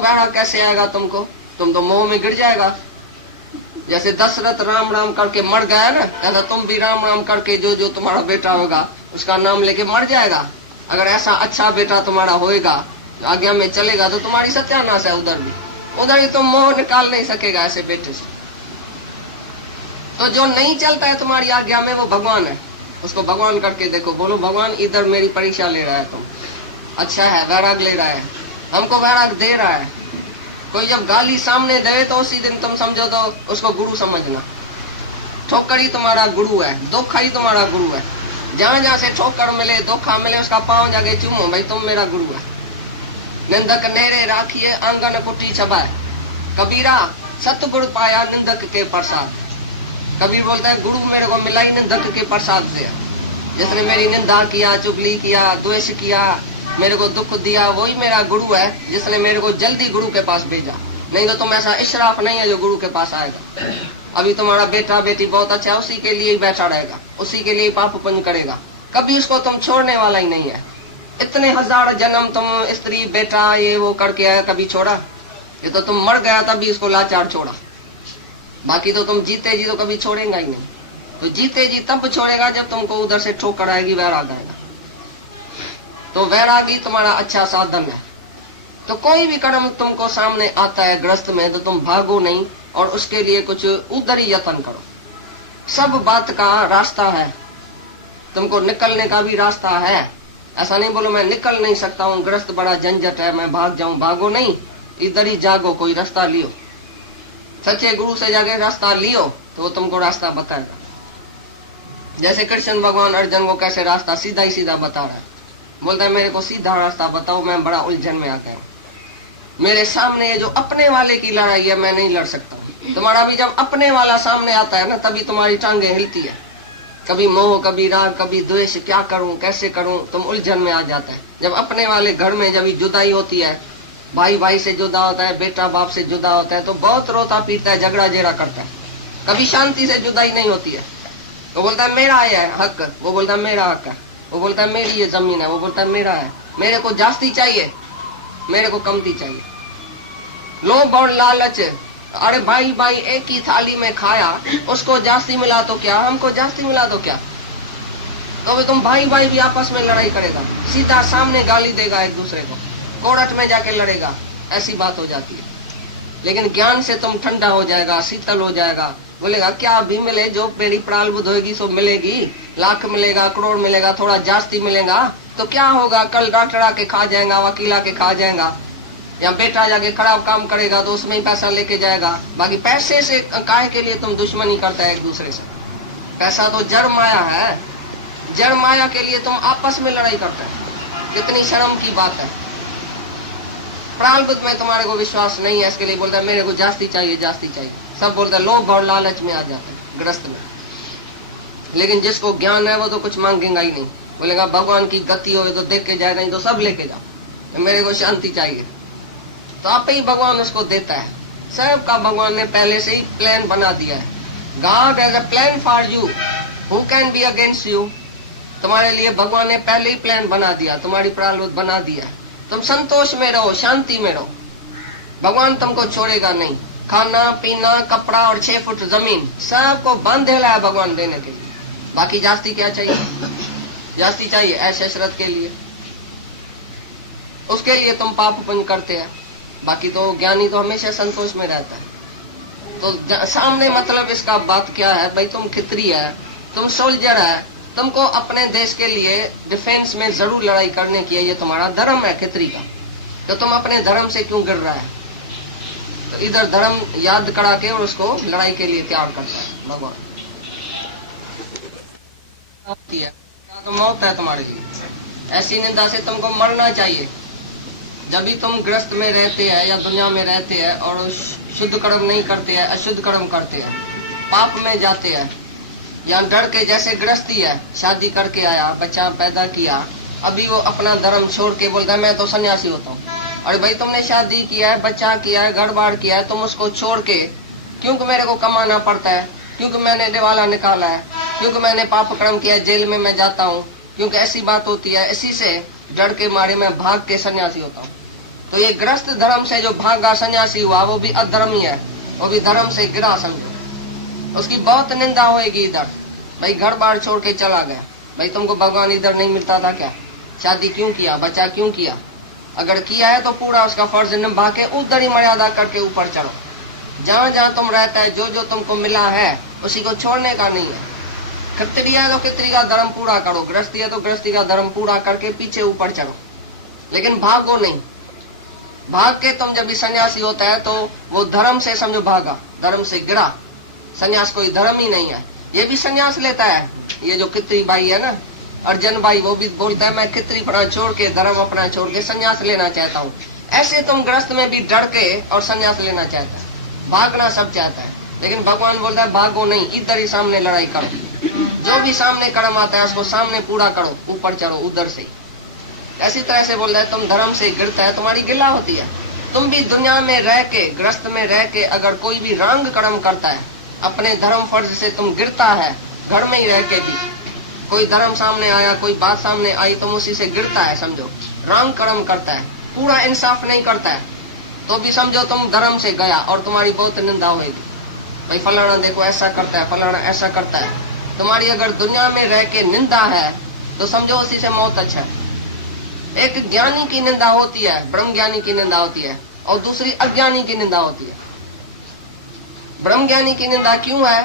वैराग कैसे आएगा तुमको? तुम तो मोह में गिर जाएगा। जैसे दशरथ राम राम करके मर गया ना, ऐसा तुम भी राम राम करके जो जो तुम्हारा बेटा होगा उसका नाम लेके मर जाएगा। अगर ऐसा अच्छा बेटा तुम्हारा होएगा, आज्ञा में चलेगा, तो तुम्हारी सत्यानाश है। उधर भी तुम मोह निकाल नहीं सकेगा ऐसे बेटे से। तो जो नहीं चलता है तुम्हारी आज्ञा में वो भगवान है, उसको भगवान करके देखो। बोलो भगवान इधर मेरी परीक्षा ले रहा है, तुम अच्छा है, वैराग ले रहा है, हमको वैराग दे रहा है। कोई जब गाली सामने दे तो उसी दिन तुम समझो तो उसको गुरु समझना। ठोकर ही तुम्हारा गुरु है, धोखा ही तुम्हारा गुरु है। जहां जहां से ठोकर मिले, धोखा मिले, उसका पांव जाके चूमो, भाई तुम मेरा गुरु है। निंदक नेरे राखिए आंगन कुटी छबाए, कबीरा सतगुरु पाया निंदक के प्रसाद। कबीर बोलता है गुरु मेरे को मिला ही निंदक के प्रसाद से। जिसने मेरी निंदा किया, चुगली किया, द्वेष किया, मेरे को दुख दिया, वही मेरा गुरु है, जिसने मेरे को जल्दी गुरु के पास भेजा। नहीं तो तुम ऐसा इशराफ नहीं है जो गुरु के पास आएगा। अभी तुम्हारा बेटा बेटी बहुत अच्छा है, उसी के लिए ही बैठा रहेगा, उसी के लिए पाप पुण्य करेगा, कभी उसको तुम छोड़ने वाला ही नहीं है। इतने हजार जन्म तुम स्त्री बेटा ये वो करके आया, कभी छोड़ा? ये तो तुम मर गया तभी इसको लाचार छोड़ा, बाकी तो तुम जीते जी तो कभी छोड़ेगा ही नहीं। तो जीते जी तब छोड़ेगा जब तुमको उधर से ठोकर आएगी, वैराग आएगा। तो वैरागी तुम्हारा अच्छा साधन है। तो कोई भी कर्म तुमको सामने आता है ग्रस्त में, तो तुम भागो नहीं और उसके लिए कुछ उधर ही यत्न करो। सब बात का रास्ता है, तुमको निकलने का भी रास्ता है। ऐसा नहीं बोलो मैं निकल नहीं सकता हूँ, ग्रस्त बड़ा झंझट है, मैं भाग जाऊं। भागो नहीं, इधर ही जागो, कोई रास्ता लियो। सच्चे गुरु से जाके रास्ता लियो तो वो तुमको रास्ता बताएगा। जैसे कृष्ण भगवान अर्जुन को कैसे रास्ता सीधा ही सीधा बता रहा है। बोलता है मेरे को सीधा रास्ता बताओ, मैं बड़ा उलझन में आ गया हूँ। मेरे सामने ये जो अपने वाले की लड़ाई है, मैं नहीं लड़ सकता। तुम्हारा भी जब अपने वाला सामने आता है ना, तभी तुम्हारी टांगे हिलती है। कभी मोह, कभी राग, कभी द्वेष, क्या करूं कैसे करूं, तुम उलझन में आ जाता है। जब अपने वाले घर में जब जुदाई होती है, भाई भाई से जुदा होता है, बेटा बाप से जुदा होता है, तो बहुत रोता पीता है, झगड़ा जेरा करता है, कभी शांति से जुदाई नहीं होती है। वो बोलता है मेरा है हक, वो बोलता है मेरा हक है, वो बोलता है मेरी ये जमीन है, वो बोलता है मेरा है, मेरे को जास्ती चाहिए, मेरे को कमती चाहिए। लोभ और लालच, अरे भाई भाई एक ही थाली में खाया, उसको जास्ती मिला तो क्या, हमको जास्ती मिला तो क्या। तो तुम भाई भाई भी आपस में लड़ाई करेगा, सीधा सामने गाली देगा एक दूसरे को, कोर्ट में जाके लड़ेगा, ऐसी बात हो जाती है। लेकिन ज्ञान से तुम ठंडा हो जाएगा, शीतल हो जाएगा, बोलेगा क्या भी मिले, जो मेरी प्रारब्ध होगी सो मिलेगी, लाख मिलेगा, करोड़ मिलेगा, थोड़ा जास्ती मिलेगा तो क्या होगा, कल डॉक्टर आके खा जाएगा, वकील आके खा जाएगा, या बेटा जाके खराब काम करेगा तो उसमें ही पैसा लेके जाएगा। बाकी पैसे से काहे के लिए तुम दुश्मनी करता है एक दूसरे से। पैसा तो जड़ माया है, जड़ माया के लिए तुम आपस में लड़ाई करते हैं, कितनी शर्म की बात है। प्रारब्ध में तुम्हारे को विश्वास नहीं है, इसके लिए बोलता है मेरे को जास्ती चाहिए, जास्ती चाहिए। सब बोलता है, लोभ और लालच में आ जाते हैं ग्रस्त में। लेकिन जिसको ज्ञान है वो तो कुछ मांगेगा ही नहीं, बोलेगा भगवान की गति हो तो देख के जाए, नहीं तो सब लेके जाओ, मेरे को शांति चाहिए। तो आप ही भगवान उसको देता है। सब का भगवान ने पहले से ही प्लान बना दिया है। God has a plan for you, who can be against you. तुम्हारे लिए भगवान ने पहले ही प्लान बना दिया, तुम्हारी प्रारब्ध बना दिया। तुम संतोष में रहो, शांति में रहो, भगवान तुमको छोड़ेगा नहीं। खाना पीना कपड़ा और 6 फुट जमीन सबको बांधेला है भगवान देने के लिए। बाकी जास्ती क्या चाहिए, जास्ती चाहिए ऐश ऐशरत के लिए, उसके लिए तुम पाप पुण्य करते हैं। बाकी तो ज्ञानी तो हमेशा संतोष में रहता है। तो सामने मतलब इसका बात क्या है, भाई तुम खितरी है, तुम सोल्जर है, तुमको अपने देश के लिए डिफेंस में जरूर लड़ाई करने की है, ये तुम्हारा धर्म है खितरी का। तो तुम अपने धर्म से क्यों गिर रहा है? तो इधर धर्म याद करा के और उसको लड़ाई के लिए तैयार करता है भगवान। तो मौत है तुम्हारे लिए, ऐसी निंदा से तुमको मरना चाहिए। जब भी तुम ग्रस्त में रहते हैं या दुनिया में रहते हैं और शुद्ध कर्म नहीं करते हैं, अशुद्ध कर्म करते हैं, पाप में जाते हैं, या डर के जैसे गृहस्थी है, शादी करके आया, बच्चा पैदा किया, अभी वो अपना धर्म छोड़ के बोलता है मैं तो सन्यासी होता हूँ। अरे भाई तुमने शादी किया है, बच्चा किया है, घर बार किया है, तुम उसको छोड़ के क्योंकि मेरे को कमाना पड़ता है, क्योंकि मैंने दिवाला निकाला है, क्योंकि मैंने पाप कर्म किया, जेल में मैं जाता हूँ, क्योंकि ऐसी बात होती है, इसी से डर के मारे मैं भाग के सन्यासी होता हूँ। तो ये गृहस्थ धर्म से जो भागा सन्यासी हुआ वो भी अधर्मी है, वो भी धर्म से गिरा समझो। उसकी बहुत निंदा होएगी इधर, भाई घर बार छोड़ के चला गया, भाई तुमको भगवान इधर नहीं मिलता था क्या, शादी क्यों किया, बच्चा क्यों किया, अगर किया है तो पूरा उसका फर्ज निभा के उधर ही मर्यादा करके ऊपर चढ़ो। जहाँ जहाँ तुम रहता है, जो जो तुमको मिला है उसी को छोड़ने का नहीं है। क्षत्रिय है तो क्षत्रिय का धर्म पूरा करो, गृहस्थी है तो गृहस्थी का धर्म पूरा करके पीछे ऊपर चढ़ो, लेकिन भागो नहीं। भाग के तुम जब भी सन्यासी होता है तो वो धर्म से समझो भागा, धर्म से गिरा। सन्यास कोई धर्म ही नहीं है। ये भी सन्यास लेता है, ये जो खित्री भाई है ना, अर्जन भाई, वो भी बोलता है मैं खित्री पना छोड़ के, धर्म अपना छोड़ के सन्यास लेना चाहता हूँ। ऐसे तुम गृहस्थ में भी डर के और सन्यास लेना चाहता है, भागना सब चाहता है, लेकिन भगवान बोलता है भागो नहीं, इधर ही सामने लड़ाई करो। जो भी सामने कर्म आता है उसको सामने पूरा करो, ऊपर चढ़ो उधर से। ऐसी तरह से बोल रहा है तुम धर्म से गिरता है, तुम्हारी गिला होती है। तुम भी दुनिया में रह के, गृहस्थ में रह के अगर कोई भी रंग कर्म करता है, अपने धर्म फर्ज से तुम गिरता है, घर में ही रह के भी कोई धर्म सामने आया, कोई बात सामने आई, तुम उसी से गिरता है समझो, रंग कर्म करता है, पूरा इंसाफ नहीं करता है, तो भी समझो तुम धर्म से गया और तुम्हारी बहुत निंदा होगी। भाई फलाना देखो ऐसा करता है, फलाना ऐसा करता है। तुम्हारी अगर दुनिया में रह के निंदा है तो समझो उसी से मौत अच्छा है। एक ज्ञानी की निंदा होती है, ब्रह्म ज्ञानी की निंदा होती है, और दूसरी अज्ञानी की निंदा होती है। ब्रह्म ज्ञानी की निंदा क्यों है?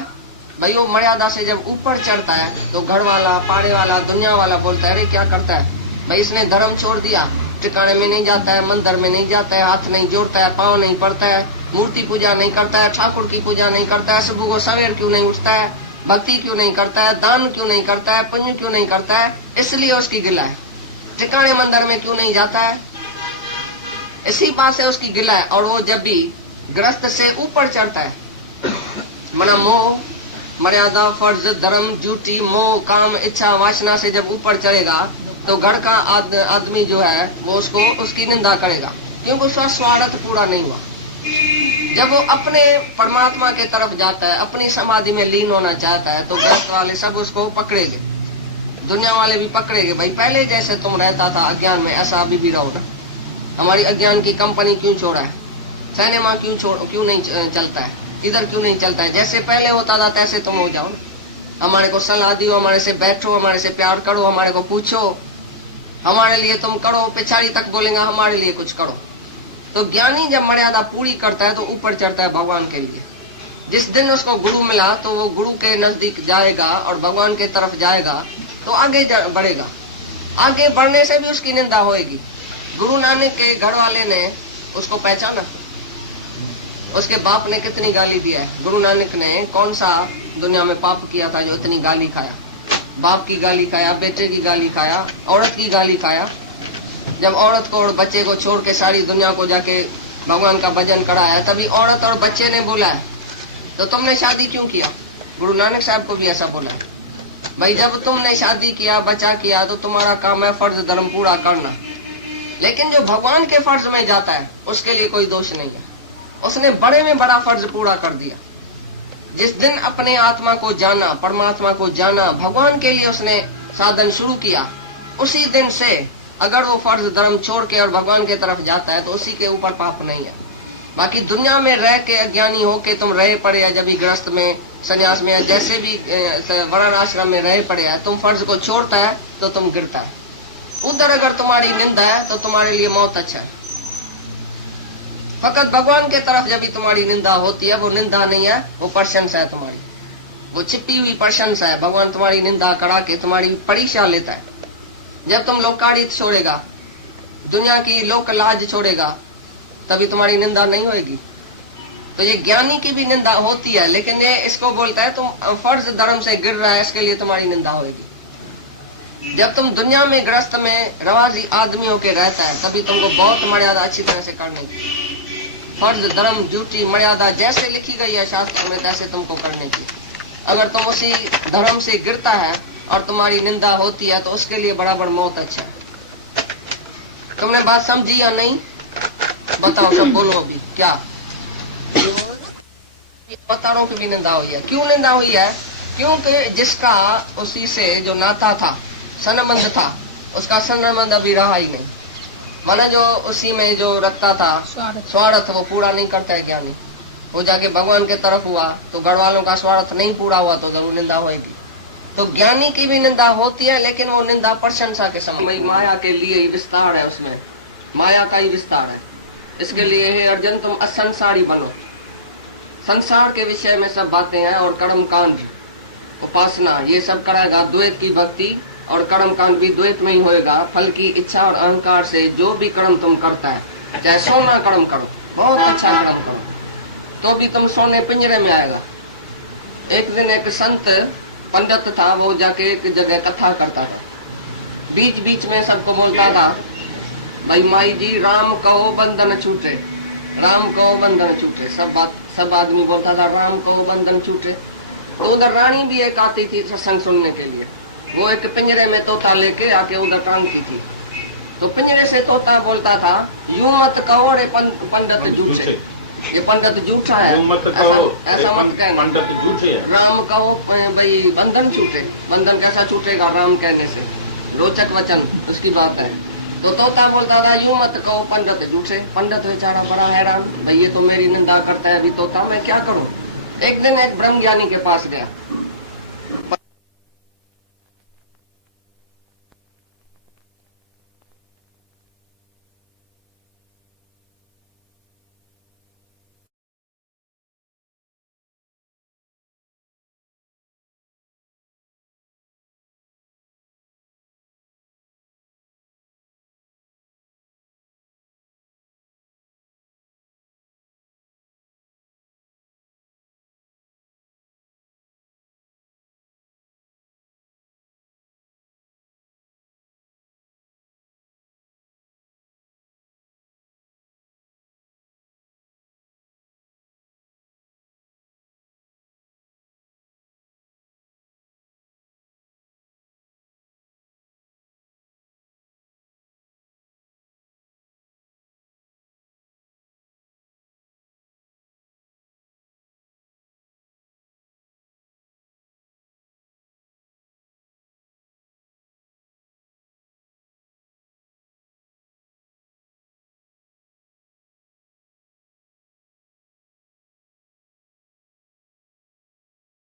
भाई वो मर्यादा से जब ऊपर चढ़ता है तो घर वाला, पाड़े वाला, दुनिया वाला बोलता है अरे क्या करता है भाई, इसने धर्म छोड़ दिया, ठिकाने में नहीं जाता है, मंदिर में नहीं जाता है, हाथ नहीं जोड़ता है, पाँव नहीं पड़ता है, मूर्ति पूजा नहीं करता है, ठाकुर की पूजा नहीं करता है, सुबह को सवेर क्यों नहीं उठता है, भक्ति क्यों नहीं करता है, दान क्यों नहीं करता है, पुण्य क्यों नहीं करता है, इसलिए उसकी गिला है। ठिकाने मंदिर में क्यों नहीं जाता है, इसी बात से उसकी गिला है। और वो जब भी गृहस्थ से ऊपर चढ़ता है, मना मोह, मर्यादा, फर्ज, धर्म, ड्यूटी, मोह, काम, इच्छा, वासना से जब ऊपर चढ़ेगा तो घर का आदमी जो है वो उसको, उसकी निंदा करेगा, क्योंकि उसका स्वार्थ पूरा नहीं हुआ। जब वो अपने परमात्मा के तरफ जाता है, अपनी समाधि में लीन होना चाहता है, तो गृहस्थ वाले सब उसको पकड़ेंगे, दुनिया वाले भी पकड़ेंगे। भाई पहले जैसे तुम रहता था अज्ञान में, ऐसा अभी भी रहो ना। हमारी अज्ञान की कंपनी क्यों छोड़ा है, सिनेमा क्यों नहीं चलता है, इधर क्यों नहीं चलता है, जैसे पहले होता था तैसे तुम हो जाओ ना। हमारे को सलाह दियो, हमारे से बैठो, हमारे से प्यार करो, हमारे को पूछो, हमारे लिए तुम करो, पिछाड़ी तक बोलेंगे हमारे लिए कुछ करो। तो ज्ञानी जब मर्यादा पूरी करता है तो ऊपर चढ़ता है भगवान के लिए। जिस दिन उसको गुरु मिला तो वो गुरु के नजदीक जाएगा और भगवान के तरफ जाएगा तो आगे बढ़ेगा। आगे बढ़ने से भी उसकी निंदा होएगी। गुरु नानक के घर वाले ने उसको पहचाना, उसके बाप ने कितनी गाली दिया है। गुरु नानक ने कौन सा दुनिया में पाप किया था जो इतनी गाली खाया, बाप की गाली खाया, बेटे की गाली खाया, औरत की गाली खाया। जब औरत को और बच्चे को छोड़ के सारी दुनिया को जाके भगवान का भजन कराया, तभी औरत और बच्चे ने बोला है तो तुमने शादी क्यों किया। गुरु नानक साहब को भी ऐसा बोला है, भाई जब तुमने शादी किया, बच्चा किया, तो तुम्हारा काम है फर्ज धर्म पूरा करना। लेकिन जो भगवान के फर्ज में जाता है उसके लिए कोई दोष नहीं है, उसने बड़े में बड़ा फर्ज पूरा कर दिया। जिस दिन अपने आत्मा को जाना, परमात्मा को जाना, भगवान के लिए उसने साधन शुरू किया, उसी दिन से अगर वो फर्ज धर्म छोड़ के और भगवान के तरफ जाता है तो उसी के ऊपर पाप नहीं है। बाकी दुनिया में रह के अज्ञानी होके तुम रहे पड़े है, जब भी गृहस्थ में, संन्यास में, जैसे भी वर्ण आश्रम में रहे पड़े है, तुम फर्ज को छोड़ता है तो तुम गिरता है। उधर अगर तुम्हारी निंदा है तो तुम्हारे लिए मौत अच्छा है। फकत भगवान के तरफ जब भी तुम्हारी निंदा होती है, वो निंदा नहीं है, वो प्रशंसा है तुम्हारी, वो छिपी हुई प्रशंसा है। भगवान तुम्हारी निंदा करा के तुम्हारी परीक्षा लेता है। जब तुम लोकारित छोड़ेगा, दुनिया की लोक लाज छोड़ेगा, तभी तुम्हारी निंदा नहीं होगी। तो ये ज्ञानी की भी निंदा होती है, लेकिन ये इसको बोलता है तुम फर्ज धर्म से गिर रहा है, इसके लिए तुम्हारी निंदा होगी। जब तुम दुनिया में गृहस्थ में रवाजी आदमी होके रहता है, तभी तुमको बहुत मर्यादा अच्छी तरह से करनी की। फर्ज धर्म ड्यूटी मर्यादा जैसे लिखी गई है शास्त्र में, तैसे तुमको करने की। अगर तुम उसी धर्म से गिरता है और तुम्हारी निंदा होती है तो उसके लिए बराबर मौत अच्छा है। तुमने बात समझी या नहीं, बताओ, सब बोलो अभी क्या। अवतारों की भी निंदा हुई है। क्यों निंदा हुई है? क्योंकि जिसका उसी से जो नाता था, संबंध था, उसका संबंध अभी रहा ही नहीं। माना जो उसी में जो रखता था स्वार्थ वो पूरा नहीं करता है ज्ञानी, वो जाके भगवान के तरफ हुआ तो घर वालों का स्वार्थ नहीं पूरा हुआ तो जरूर निंदा होगी। तो ज्ञानी की भी निंदा होती है, लेकिन वो निंदा प्रशंसा के समय माया के लिए ही विस्तार है, उसमें माया का ही विस्तार है। इसके लिए हे अर्जुन तुम असंसारी बनो। संसार के विषय में सब बातें हैं और कर्म कांड उपासना ये सब कराएगा। द्वैत की भक्ति और कर्म कांड भी द्वैत में ही होएगा। फल की इच्छा और अहंकार से जो भी कर्म तुम करता है, चाहे सोना कर्म करो, बहुत अच्छा कर्म करो, तो भी तुम सोने पिंजरे में आएगा। एक दिन एक संत पंडित था, वो जाके एक जगह कथा करता था, बीच बीच में सबको बोलता था भाई माई जी राम कहो बंधन छूटे, राम कहो बंधन छूटे। सब आदमी बोलता था राम कहो बंधन छूटे। तो उधर रानी भी एक आती थी सत्संग सुनने के लिए, वो एक पिंजरे में तोता लेके आके उधर टांगती थी। तो पिंजरे से तोता बोलता था यूं मत कहो रे पंडित झूठे, ये पंडित झूठा है, ऐसा मत कहना, पंडित झूठे है। राम कहो भाई बंधन छूटे, बंधन कैसा छूटेगा राम कहने से, रोचक वचन उसकी बात है। तो तोता बोलता था यूं मत कहो पंडित झूठे। पंडित बेचारा बड़ा हैरान, भाई ये तो मेरी निंदा करता है अभी तोता, मैं क्या करूं। एक दिन एक ब्रह्म ज्ञानी के पास गया,